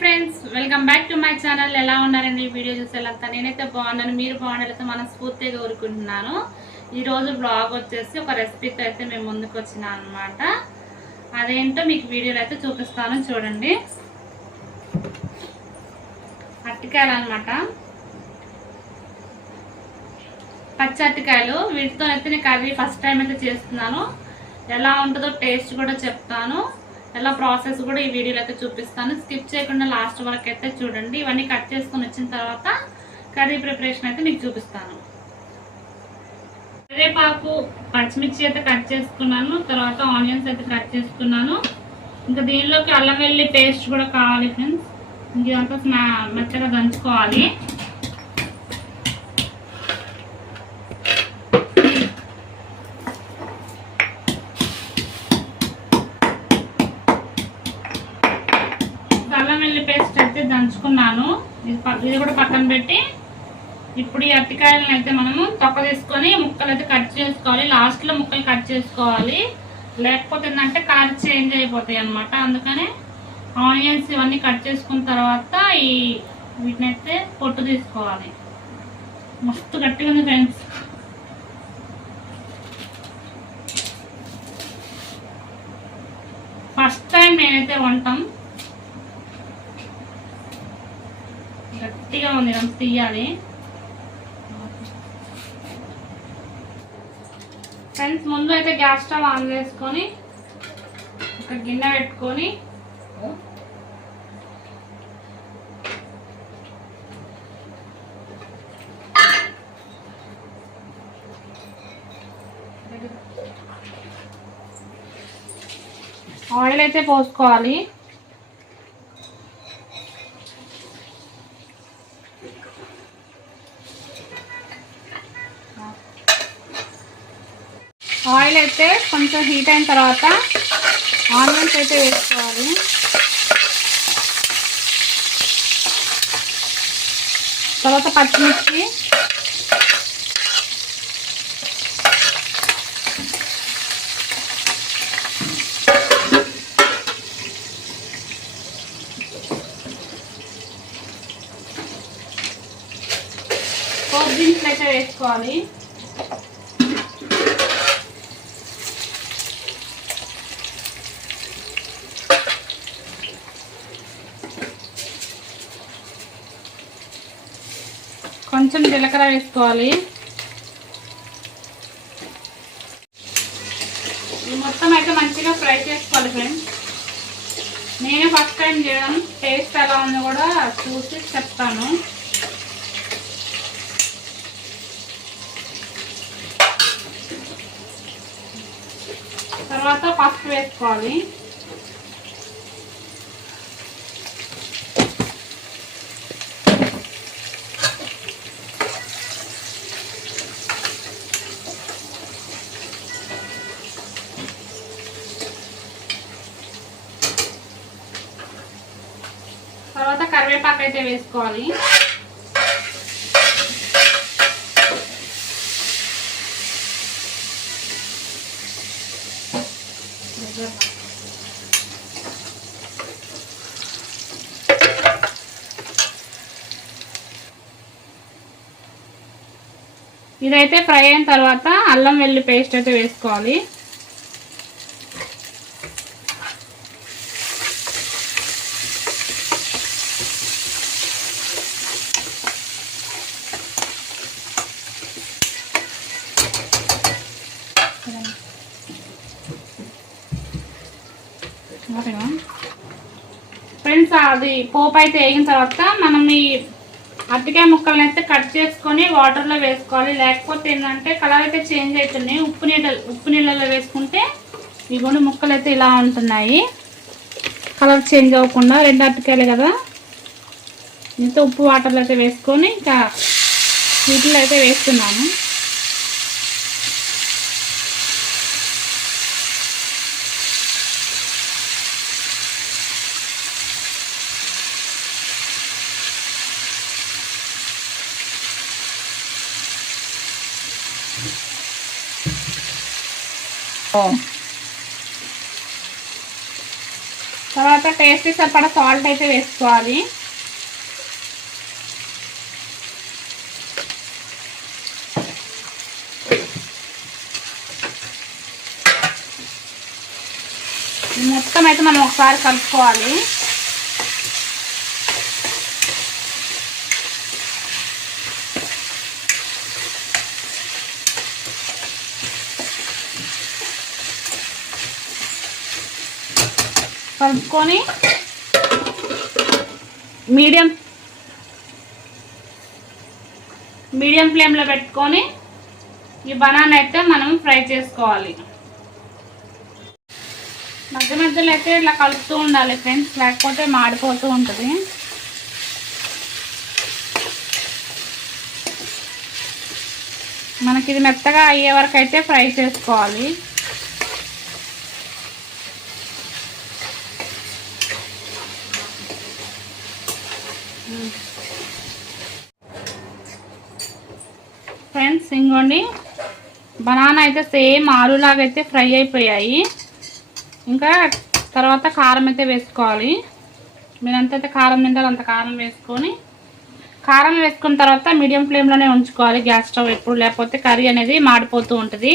Friends welcome back to my channel ఎలా ఉన్నారండి? ఈ వీడియో చూసేలాంతా నేనైతే బాగున్నాను. మీరు బాగుండాలైతే మనస్ఫూర్తిగా కోరుకుంటున్నాను. ఈరోజు బ్లాగ్ వచ్చేసి ఒక రెసిపీతో అయితే మేము ముందుకు వచ్చినాం అనమాట అదేంటో మీకు వీడియోలో అయితే చూపిస్తాను. చూడండి. అరటికాయలు అనమాట పచ్చి అరటికాయలు. వీటితో అయితే నేను కర్రీ ఫస్ట్ టైం అయితే చేస్తున్నాను. ఎలా ఉంటుందో టేస్ట్ కూడా చెప్తాను. ఎలా ప్రాసెస్ కూడా ఈ వీడియోలో అయితే చూపిస్తాను. స్కిప్ చేయకుండా లాస్ట్ వరకు అయితే చూడండి. ఇవన్నీ కట్ చేసుకొని వచ్చిన తర్వాత కర్రీ ప్రిపరేషన్ అయితే మీకు చూపిస్తాను. కరివేపాకు పచ్చిమిర్చి అయితే కట్ చేసుకున్నాను. తర్వాత ఆనియన్స్ అయితే కట్ చేసుకున్నాను. ఇంకా దీనిలోకి అల్లం వెల్లి పేస్ట్ కూడా కావాలి ఫ్రెండ్స్. ఇంక ఇదంతా మెత్తగా దంచుకోవాలి అల్లం వెల్లి పేస్ట్ అయితే తీసుకున్నాను ఇది ఇది కూడా పక్కన పెట్టి ఇప్పుడు ఈ అరటికాయలను అయితే మనము తొక్క తీసుకొని ముక్కలు అయితే కట్ చేసుకోవాలి. లాస్ట్లో ముక్కలు కట్ చేసుకోవాలి. లేకపోతే ఏంటంటే కలర్ చేంజ్ అయిపోతాయి అన్నమాట. అందుకనే ఆనియన్స్ ఇవన్నీ కట్ చేసుకున్న తర్వాత ఈ వీటిని అయితే పొట్టు తీసుకోవాలి. మస్తు గట్టిగా ఉంది ఫ్రెండ్స్. ఫస్ట్ టైం నేనైతే వంటాం గట్టిగా ఉంది మనం తీయాలి. ఫ్రెండ్స్ ముందు అయితే గ్యాస్ స్టవ్ ఆన్ చేసుకొని ఒక గిన్నె పెట్టుకొని ఆయిల్ అయితే పోసుకోవాలి. ఆయిల్ అయితే కొంచెం హీట్ అయిన తర్వాత ఆనియన్స్ అయితే వేసుకోవాలి. తర్వాత పచ్చిమిర్చి. ఫోర్ దినుసులు అయితే వేసుకోవాలి. కొంచెం జీలకర్ర వేసుకోవాలి. ఇది మొత్తం అయితే మంచిగా ఫ్రై చేసుకోవాలి ఫ్రెండ్స్. నేనే ఫస్ట్ టైం చేయడం. టేస్ట్ ఎలా ఉందో కూడా చూసి చెప్తాను. తర్వాత పసుపు వేసుకోవాలి తర్వాత కరివేపాకు అయితే వేసుకోవాలి ఇదైతే ఫ్రై అయిన తర్వాత అల్లం వెల్లి పేస్ట్ అయితే వేసుకోవాలి. ఫ్రెండ్స్ అది పోపు అయితే వేగిన తర్వాత మనం ఈ అరటికాయ ముక్కలను అయితే కట్ చేసుకొని వాటర్లో వేసుకోవాలి. లేకపోతే ఏంటంటే కలర్ అయితే చేంజ్ అవుతున్నాయి. ఉప్పు నీళ్ళ ఉప్పు నీళ్ళలో వేసుకుంటే ఈ గుండె ముక్కలు అయితే ఇలా ఉంటున్నాయి. కలర్ చేంజ్ అవ్వకుండా రెండు అరటికాయలు కదా? ఇంత ఉప్పు వాటర్లో అయితే వేసుకొని ఇంకా వీటిలో అయితే వేస్తున్నాను తర్వాత టేస్ట్కి సరిపడా సాల్ట్ అయితే వేసుకోవాలి. మొత్తం అయితే మనం ఒకసారి కలుపుకోవాలి. కలుపుకొని మీడియం మీడియం ఫ్లేమ్లో పెట్టుకొని ఈ బనానా అయితే మనం ఫ్రై చేసుకోవాలి. మధ్య మధ్యలో అయితే ఇట్లా కలుపుతూ ఉండాలి ఫ్రెండ్స్ లేకపోతే మాడిపోతూ ఉంటుంది. మనకి ఇది మెత్తగా అయ్యే వరకు అయితే ఫ్రై చేసుకోవాలి. ఫ్రెండ్స్ ఇంకోండి బనానా అయితే సేమ్ ఆలులాగా అయితే ఫ్రై అయిపోయాయి. ఇంకా తర్వాత కారం అయితే వేసుకోవాలి. మీరు అయితే కారం తింటారో అంత కారం వేసుకొని. కారం వేసుకున్న తర్వాత మీడియం ఫ్లేమ్లోనే ఉంచుకోవాలి గ్యాస్ స్టవ్ ఎప్పుడు లేకపోతే కర్రీ అనేది మాడిపోతూ ఉంటుంది.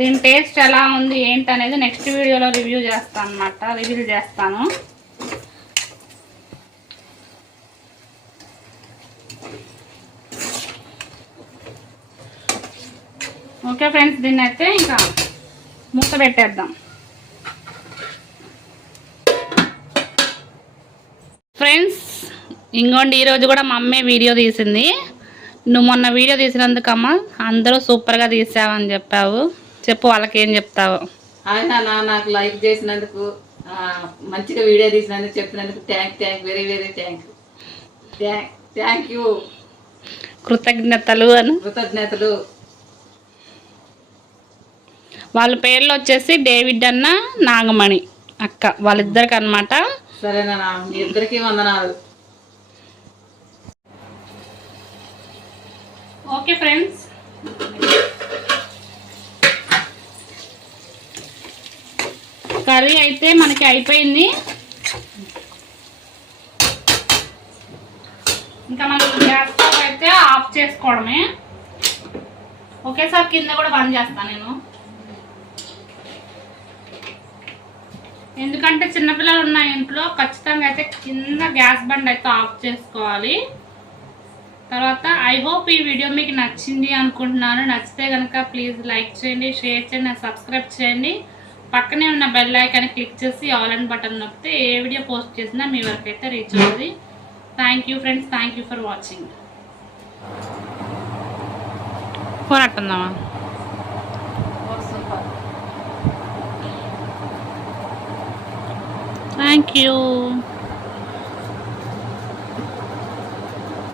దీని టేస్ట్ ఎలా ఉంది ఏంటి అనేది నెక్స్ట్ వీడియోలో రివ్యూ చేస్తాను అనమాట రివ్యూ చేస్తాను. ఓకే ఫ్రెండ్స్ దీన్ని అయితే ఇంకా మూత పెట్టేద్దాం. ఫ్రెండ్స్ ఇంకోండి ఈరోజు కూడా మా అమ్మే వీడియో తీసింది. నువ్వు మొన్న వీడియో తీసినందుకమ్మా అందరూ సూపర్గా తీసావని చెప్పావు. చెప్పు వాళ్ళకి ఏం చెప్తావు నాకు లైక్ చేసినందుకు మంచిగా వీడియో తీసినందుకు చెప్పినందుకు thank thank very very thank thank thank you కృతజ్ఞతలు అని. కృతజ్ఞతలు. వాళ్ళ పేర్లు వచ్చేసి డేవిడ్ అన్న నాగమణి అక్క వాళ్ళిద్దరికి అనమాట సరేనా మీ ఇద్దరికి వందనాలు. Okay friends. కర్రీ అయితే మనకి అయిపోయింది. ఇంకా మనం గ్యాస్ స్టవ్ అయితే ఆఫ్ చేసుకోవడమే. ఒకేసారి కింద కూడా బంద్ చేస్తాను నేను. ఎందుకంటే చిన్నపిల్లలు ఉన్న ఇంట్లో ఖచ్చితంగా అయితే కింద గ్యాస్ బండ్ అయితే ఆఫ్ చేసుకోవాలి. తర్వాత ఐ హోప్ ఈ వీడియో మీకు నచ్చింది అనుకుంటున్నాను. నచ్చితే కనుక ప్లీజ్ లైక్ చేయండి షేర్ చేయండి సబ్స్క్రైబ్ చేయండి. పక్కనే ఉన్న బెల్ ఐకాన్ క్లిక్ చేసి ఆల్ అండ్ బటన్ నొక్కితే ఏ వీడియో పోస్ట్ చేసినా మీ వరకు అయితే రీచ్ అవుతుంది. Thank you friends thank you for watching. Phone అట్టుందామా super thank you